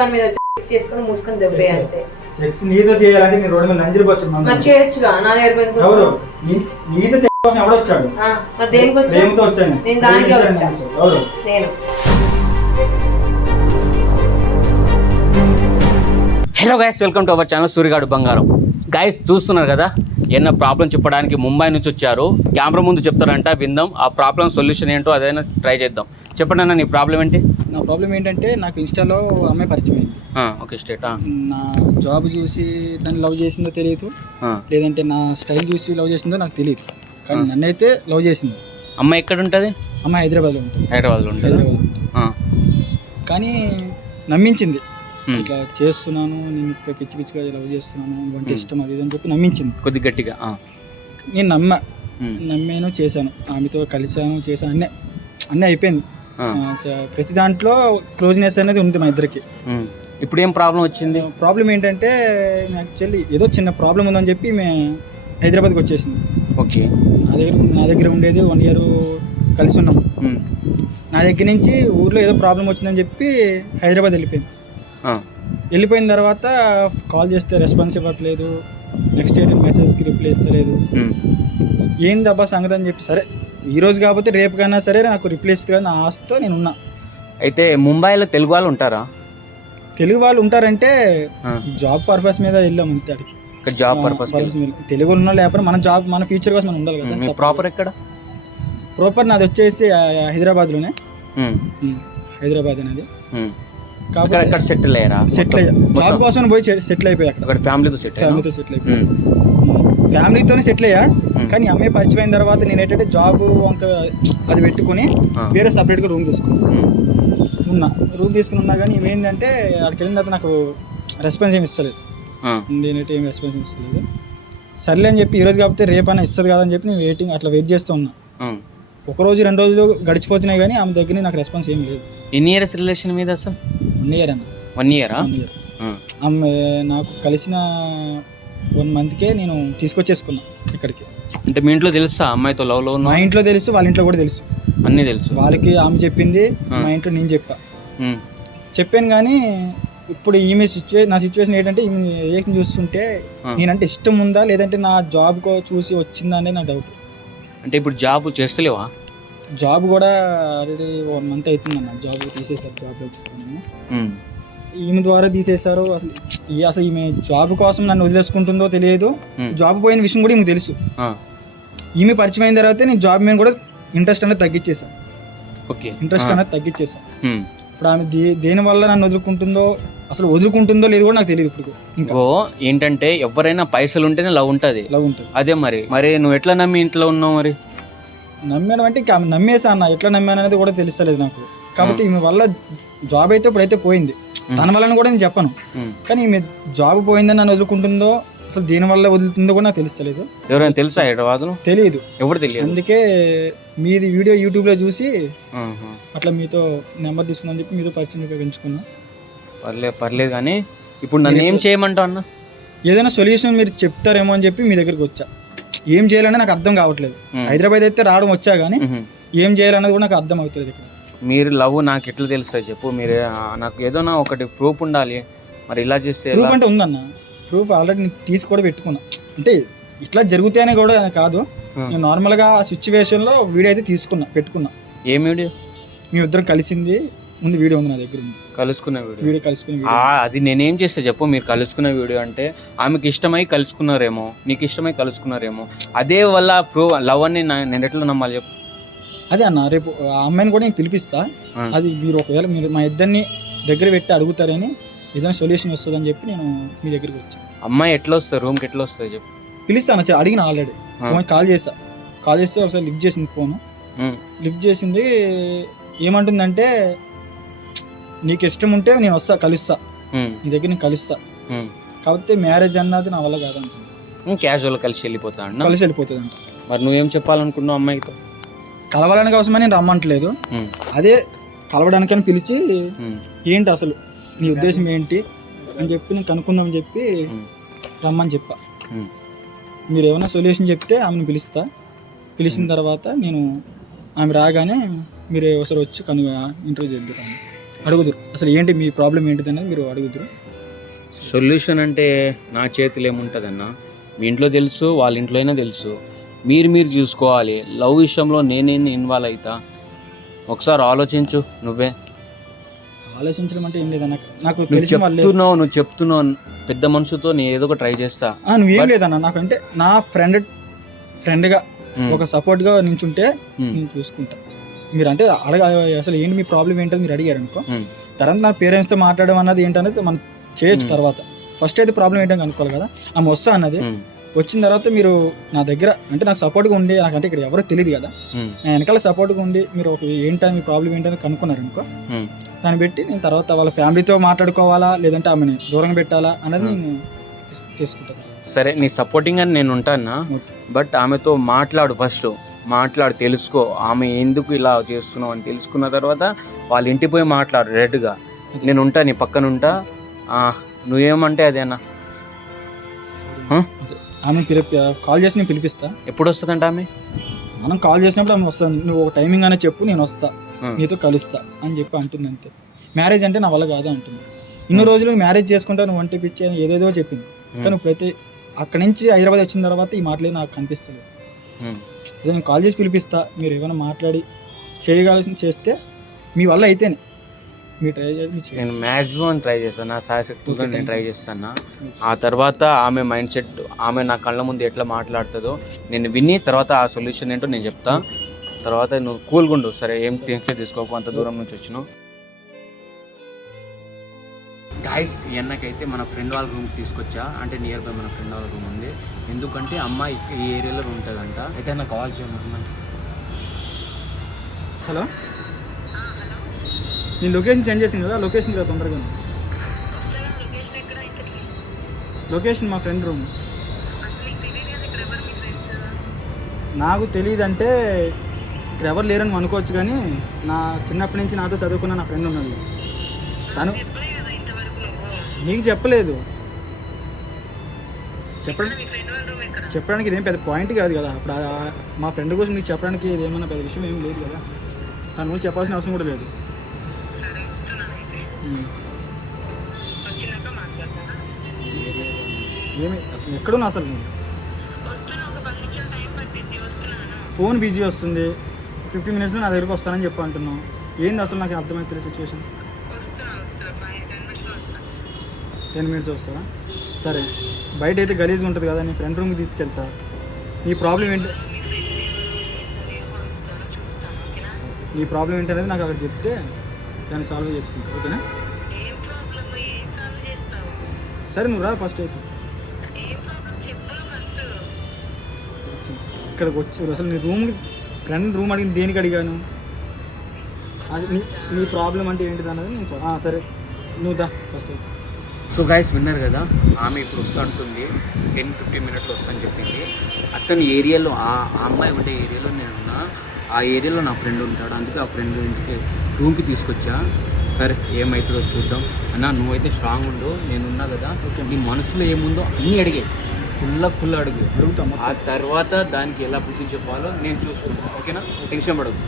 పని మీద చేసుకొని మూసుకొని దెబ్బే అంతే. సెక్స్ నీతో చేయాలంటే నేను రోడ్డు మీద నంజరిపోవచ్చు. మరి చేయొచ్చుగా, నా దగ్గర ఎవరు నీతో సెక్స్ కోసం ఎవడొచ్చాడు? మరి దేనికి వచ్చాను? ప్రేమతో వచ్చాను నేను, దానికే వచ్చాను. ఎవరు? నేను. Hello guys, welcome to our channel సూరిగాడు బంగారం. గైస్ చూస్తున్నారు కదా, ఏదైనా ప్రాబ్లం చెప్పడానికి ముంబై నుంచి వచ్చారు. కెమెరా ముందు చెప్తారంట, విందాం. ఆ ప్రాబ్లం సొల్యూషన్ ఏంటో అదైనా ట్రై చేద్దాం. చెప్పండి అన్న, నీ ప్రాబ్లం ఏంటి? నా ప్రాబ్లం ఏంటంటే నాకు ఇన్స్టాలో అమ్మాయి పరిచయం అయింది. Okay, state. నా జాబ్ చూసి దాన్ని లవ్ చేసిందో తెలియదు, లేదంటే నా స్టైల్ చూసి లవ్ చేసిందో నాకు తెలియదు. కానీ నన్నైతే లవ్ చేసింది. అమ్మాయి ఎక్కడ ఉంటుంది? అమ్మాయి హైదరాబాద్లో ఉంటుంది. హైదరాబాద్లో ఉంటుంది. కానీ నమ్మించింది, ఇట్లా చేస్తున్నాను, నేను పిచ్చి పిచ్చిగా లవ్ చేస్తున్నాను, వంటి ఇష్టం అది అని చెప్పి నమ్మించింది కొద్ది గట్టిగా. నేను నమ్మాను, చేశాను, ఆమెతో కలిశాను, చేశాను, అన్నీ అయిపోయింది. ప్రతి దాంట్లో క్లోజ్నెస్ అనేది ఉంది మా ఇద్దరికి. ఇప్పుడు ఏం ప్రాబ్లం వచ్చింది? ప్రాబ్లం ఏంటంటే యాక్చువల్లీ ఏదో చిన్న ప్రాబ్లం ఉందని చెప్పి మేము హైదరాబాద్కి వచ్చేసింది. ఓకే. నా దగ్గర ఉండేది 1 year కలిసి ఉన్నాం. నా దగ్గర నుంచి ఊర్లో ఏదో ప్రాబ్లం వచ్చిందని చెప్పి హైదరాబాద్ వెళ్ళిపోయింది. వెళ్ళిపోయిన తర్వాత కాల్ చేస్తే రెస్పాన్స్ ఇవ్వట్లేదు, నెక్స్ట్ డే మెసేజ్కి రిప్లై ఇస్తలేదు. ఏంది అబ్బా సంగతి అని చెప్పి, సరే ఈరోజు కాకపోతే రేపు కన్నా సరే నాకు రిప్లై ఇస్తుంది కానీ నా ఆశతో నేను ఉన్నా. అయితే ముంబైలో తెలుగు వాళ్ళు ఉంటారా? తెలుగు వాళ్ళు ఉంటారంటే జాబ్ పర్పస్ మీద వెళ్ళాం అంతే. అడిగి జాబ్ పర్పస్ తెలుగు ఉన్న లేకపోతే మన జాబ్, మన ఫ్యూచర్ కోసం మనం ఉండాలి కదా. ప్రాపర్ ఎక్కడ? ప్రాపర్ నాది వచ్చేసి హైదరాబాద్లోనే. హైదరాబాద్ అనేది కాబట్టి సెటిల్ అయ్యారా? సెటిల్ అయ్యా, జాబ్ కోసం పోయి సెటిల్ అయిపోయా. అక్కడ ఫ్యామిలీతో సెటిల్ అయిపోయా. ఫ్యామిలీతోనే సెటిల్ అయ్యా. కానీ అమ్మాయి పరిచయం అయిన తర్వాత నేను ఏంటంటే జాబ్ అది పెట్టుకుని వేరే సపరేట్గా రూమ్ తీసుకుని ఉన్నా. కానీ ఏమైందంటే అక్కడికి వెళ్ళిన తర్వాత నాకు రెస్పాన్స్ ఏమి ఇస్తలేదు. నేనైతే ఏం రెస్పాన్స్ ఇస్తలేదు. సర్లే అని చెప్పి ఈరోజు కాకపోతే రేపైనా ఇస్తుంది కదా అని చెప్పి నేను వెయిట్ చేస్తూ ఉన్నా. 1 రోజు 2 రోజులు గడిచిపోతున్నాయి కానీ ఆమె దగ్గర నాకు రెస్పాన్స్ ఏం లేదు. ఎన్ని ఇయర్స్ రిలేషన్ మీద అసలు? 1 year అన్న. 1 year? ఆమె నాకు కలిసిన 1 monthకే నేను తీసుకొచ్చేసుకున్నా ఇక్కడికి. అంటే మీ ఇంట్లో తెలుసా అమ్మాయితో లవ్లో? మా ఇంట్లో తెలుసు, వాళ్ళ ఇంట్లో కూడా తెలుసు, అన్నీ తెలుసు. వాళ్ళకి ఆమె చెప్పింది, మా ఇంట్లో నేను చెప్పాను. కానీ ఇప్పుడు ఈమె నా సిచ్యువేషన్ ఏంటంటే, ఈమె ఏం చూస్తుంటే నేనంటే ఇష్టం ఉందా లేదంటే నా జాబ్ చూసి వచ్చిందా అనేది నా డౌట్. అంటే ఇప్పుడు జాబ్ చేస్తలేవా? జాబ్ కూడా ఆల్రెడీ 1 month అవుతుందన్న. జాబ్ తీసేశారు. జాబ్ వచ్చి ఈమె ద్వారా తీసేశారు. అసలు ఈమె జాబ్ కోసం నన్ను వదిలేసుకుంటుందో తెలియదు. జాబ్ పోయిన విషయం కూడా ఈమె తెలుసు. ఈమె పరిచయం అయిన తర్వాత నేను జాబ్ మీద కూడా ఇంట్రెస్ట్ అనేది తగ్గించేసాను. ఇప్పుడు ఆమె దేనివల్ల నన్ను వదులుకుంటుందో లేదో కూడా నాకు తెలియదు. ఇప్పుడు ఇంకా ఏంటంటే ఎవరైనా పైసలు ఉంటేనే లవ్ ఉంటుంది. అదే మరి నువ్వు ఎట్లా నమ్మి ఇంట్లో ఉన్నావు? మరి నమ్మాను అంటే ఇంకా నమ్మేసా అన్న. ఎట్లా నమ్మాను అనేది కూడా తెలుస్తలేదు నాకు. కాబట్టి ఈమె వల్ల జాబ్ అయితే ఇప్పుడైతే పోయింది. తన వల్ల కూడా నేను చెప్పను. కానీ ఈమె జాబ్ పోయిందని నన్ను వదులుకుంటుందో అసలు దేని వల్ల వదులుతుందో కూడా నాకు తెలుస్తలేదు. ఎవరైనా తెలుసా హైదరాబాద్లో? తెలియదు, ఎవరు తెలియదు. అందుకే మీది వీడియో యూట్యూబ్లో చూసి అట్లా మీతో నెంబర్ తీసుకుందని చెప్పి మీతో పరిచయం పెంచుకున్నా. పర్లేదు కానీ ఇప్పుడు నన్ను ఏం చేయమంటావు అన్న? ఏదైనా సొల్యూషన్ మీరు చెప్తారేమో అని చెప్పి మీ దగ్గరికి వచ్చా. ఏం చేయాలనే నాకు అర్థం కావట్లేదు. హైదరాబాద్ అయితే రావడం వచ్చా కానీ ఏం చేయాలన్నది కూడా నాకు అర్థం అవుతుంది. ఇక్కడ మీరు లవ్ నాకు ఎట్లా తెలుస్తుంది చెప్పు? మీరు నాకు ఏదైనా ఒకటి ప్రూఫ్ ఉండాలి. మరి ఇలా చేస్తే ప్రూఫ్ అంటే ఉందన్న. ప్రూఫ్ ఆల్రెడీ నేను తీసి కూడా పెట్టుకున్నా. అంటే ఇట్లా జరుగుతాయని కూడా కాదు, నేను నార్మల్గా ఆ సిచ్యువేషన్లో వీడియో అయితే పెట్టుకున్నా. ఏం వీడియో? మేము ఇద్దరం కలిసింది ఉంది వీడియో ఉంది నా దగ్గర. కలుసుకున్న వీడియో. అది నేనేం చేస్తే చెప్పు? మీరు కలుసుకున్న వీడియో అంటే ఆమెకి ఇష్టమై కలుసుకున్నారేమో, నీకు ఇష్టమై కలుసుకున్నారేమో. అదే వల్ల ప్రూవ్ లవ్ అని నేను ఎట్లా నమ్మాలి చెప్పు? అదే అన్న, రేపు ఆ అమ్మాయిని కూడా నేను పిలిపిస్తా. అది మీరు ఒకవేళ మీరు మా ఇద్దరిని దగ్గర పెట్టి అడుగుతారని ఏదైనా సొల్యూషన్ వస్తుందని చెప్పి నేను మీ దగ్గరికి వచ్చాను. అమ్మాయి ఎట్లా వస్తుంది? రూమ్కి ఎట్లా వస్తుంది చెప్పు? పిలుస్తాను, అడిగిన ఆల్రెడీ. ఫోన్ కాల్ చేస్తే ఒకసారి లిఫ్ట్ చేసింది. ఫోన్ లిఫ్ట్ చేసింది. ఏమంటుందంటే, నీకు ఇష్టం ఉంటే నేను వస్తా, కలుస్తా, నీ దగ్గర నేను కలుస్తా, కాకపోతే మ్యారేజ్ అన్నది నా వల్ల కాదంటుంది. క్యాజువల్ కలిసి వెళ్ళిపోతుంది అంట. మరి నువ్వేం చెప్పాలనుకున్నావు అమ్మాయితో? కలవాలని కోసమే నేను రమ్మంటలేదు, అదే కలవడానికని పిలిచి ఏంటి అసలు నీ ఉద్దేశం ఏంటి అని చెప్పి నేను కనుక్కుందామని చెప్పి రమ్మని చెప్పా. మీరు ఏమైనా సొల్యూషన్ చెప్తే ఆమెను పిలిచిన తర్వాత నేను ఆమె రాగానే మీరు ఒకసారి వచ్చి ఇంటర్వ్యూ చేద్దాం. అడుగుదురు అసలు ఏంటి మీ ప్రాబ్లం ఏంటిది అనేది మీరు అడుగుదురు. సొల్యూషన్ అంటే నా చేతిలో ఏముంటుందన్న, మీ ఇంట్లో తెలుసు, వాళ్ళ ఇంట్లో అయినా తెలుసు. మీరు చూసుకోవాలి. లవ్ విషయంలో నేనేం ఇన్వాల్వ్ అవుతా? ఒకసారి ఆలోచించు నువ్వే. ఆలోచించడం అంటే ఏం లేదన్న, నాకు నువ్వు తెలిసిన వాళ్ళే. చెప్తున్నావు పెద్ద మనుషుతో నేను ఏదో ఒక ట్రై చేస్తా. నువ్వేం లేదన్న, నాకంటే నా ఫ్రెండ్గా ఒక సపోర్ట్గా నించుంటే నేను చూసుకుంటా. మీరు అంటే అసలు ఏంటి మీ ప్రాబ్లం ఏంటో మీరు అడిగారు అనుకో, తర్వాత నా పేరెంట్స్తో మాట్లాడడం అన్నది ఏంటనేది మనం చేయొచ్చు. తర్వాత ఫస్ట్ అయితే ప్రాబ్లం ఏంటని కనుక్కోవాలి కదా. ఆమె వస్తా అన్నది వచ్చిన తర్వాత మీరు నా దగ్గర అంటే నాకు సపోర్ట్గా ఉండి, నాకంటే ఇక్కడ ఎవరో తెలియదు కదా, నా వెనకాల సపోర్ట్గా ఉండి మీరు ఒక ఏంటని మీ ప్రాబ్లం ఏంటని కనుక్కున్నారు అనుకో, దాన్ని బట్టి నేను తర్వాత వాళ్ళ ఫ్యామిలీతో మాట్లాడుకోవాలా లేదంటే ఆమెని దూరంగా పెట్టాలా అనేది నేను చేసుకుంటాను. సరే, నీ సపోర్టింగ్ అని నేను ఉంటానా, బట్ ఆమెతో ఫస్ట్ మాట్లాడు, తెలుసుకో ఆమె ఎందుకు ఇలా చేస్తున్నావు అని తెలుసుకున్న తర్వాత వాళ్ళ ఇంటికి పోయి మాట్లాడు డైరెక్ట్గా. నేను ఉంటా, నీ పక్కన ఉంటా, నువ్వేమంటే అదేనా. ఆమె కాల్ చేసి నేను పిలిపిస్తా. ఎప్పుడు వస్తుందంట ఆమె? మనం కాల్ చేసినప్పుడు ఆమె వస్తాను. నువ్వు ఒక టైమింగ్ అనే చెప్పు, నేను వస్తా, నీతో కలుస్తా అని చెప్పి అంటుంది అంతే. మ్యారేజ్ అంటే నా వల్ల కాదు అంటుంది. ఇన్ని రోజులు మ్యారేజ్ చేసుకుంటాను వంటి పిచ్చి అని ఏదేదో చెప్పింది, కానీ ఇప్పుడైతే అక్కడి నుంచి హైదరాబాద్ వచ్చిన తర్వాత ఈ మాటలే నాకు కనిపిస్తలేదు. అదే నేను కాల్ చేసి పిలిపిస్తా, మీరు ఏమైనా మాట్లాడి చేయగలిసి చేస్తే మీ వల్ల అయితేనే మీరు ట్రై చేసి. నేను మ్యాక్సిమం ట్రై చేస్తాను, నా శాశక్తిగా నేను ట్రై చేస్తాను. ఆ తర్వాత ఆమె మైండ్ సెట్, ఆమె నా కళ్ళ ముందు ఎట్లా మాట్లాడుతుందో నేను విని తర్వాత ఆ సొల్యూషన్ ఏంటో నేను చెప్తా. తర్వాత నువ్వు కూల్గా ఉండు, సరే? ఏం టెన్షన్ తీసుకోకు, అంత దూరం నుంచి వచ్చినావు. గాయస్, ఎన్నకైతే మన ఫ్రెండ్ వాళ్ళ రూమ్కి తీసుకొచ్చా, అంటే నియర్ బై మన ఫ్రెండ్ వాళ్ళ రూమ్ ఉంది. ఎందుకంటే అమ్మాయి ఈ ఏరియాలో ఉంటుందంట. అయితే నాకు కాల్ చేయమన్నా. హలో, నేను లొకేషన్ సెండ్ చేసింది కదా, లొకేషన్ కదా తొందరగా. లొకేషన్ మా ఫ్రెండ్ రూమ్. నాకు తెలియదు అంటే ఇక్కడ ఎవరు లేరని అనుకోవచ్చు, కానీ నా చిన్నప్పటి నుంచి నాతో చదువుకున్న నా ఫ్రెండ్ ఉన్నది. తను నీకు చెప్పలేదు, చెప్పడానికి ఇదేం పెద్ద పాయింట్ కాదు కదా. అప్పుడు మా ఫ్రెండ్ కోసం నీకు చెప్పడానికి ఇదేమన్నా పెద్ద విషయం ఏం లేదు కదా, తను చెప్పాల్సిన అవసరం కూడా లేదు. ఏమి అసలు ఎక్కడున్నా అసలు నేను ఫోన్ బిజీ వస్తుంది, 15 minutesలో నా దగ్గరికి వస్తానని చెప్పి అంటున్నావు. ఏంటి అసలు నాకు అర్థమవుతుంది సిచ్యువేషన్. 10 minutes వస్తారా? సరే, బయట అయితే గలీజ్గా ఉంటుంది కదా, నీ ఫ్రెండ్ రూమ్కి తీసుకెళ్తా. నీ ప్రాబ్లం ఏంటి అనేది నాకు అక్కడ చెప్తే దాన్ని సాల్వ్ చేసుకుంటా, ఓకేనా? సరే, నువ్వు రా ఫస్ట్. అయితే ఇక్కడికి వచ్చి అసలు నీ ఫ్రెండ్ రూమ్ అడిగింది దేనికి అడిగాను, నీ ప్రాబ్లం అంటే ఏంటిది అన్నది నేను సరే నువ్వు దా ఫస్ట్. అయితే సో గైస్, విన్నారు కదా, ఆమె ఇప్పుడు వస్తూ ఉంటుంది, 10-15 minutesలో వస్తాను చెప్పింది. అతని ఏరియాలో, ఆ అమ్మాయి ఉండే ఏరియాలో నేనున్నా, ఆ ఏరియాలో నా ఫ్రెండ్ ఉంటాడు. అందుకే ఆ ఫ్రెండ్ ఇంటికి రూమ్కి తీసుకొచ్చా. సరే, ఏమవుతుందో చూద్దాం. అన్న, నువ్వైతే స్ట్రాంగ్ ఉండు, నేనున్నా కదా. నీ మనసులో ఏముందో అన్నీ అడిగే, ఫుల్ అడుగుతాం. ఆ తర్వాత దానికి ఎలా బుద్ధి చెప్పాలో నేను చూసుకుంటాను, ఓకేనా? టెన్షన్ పడదు.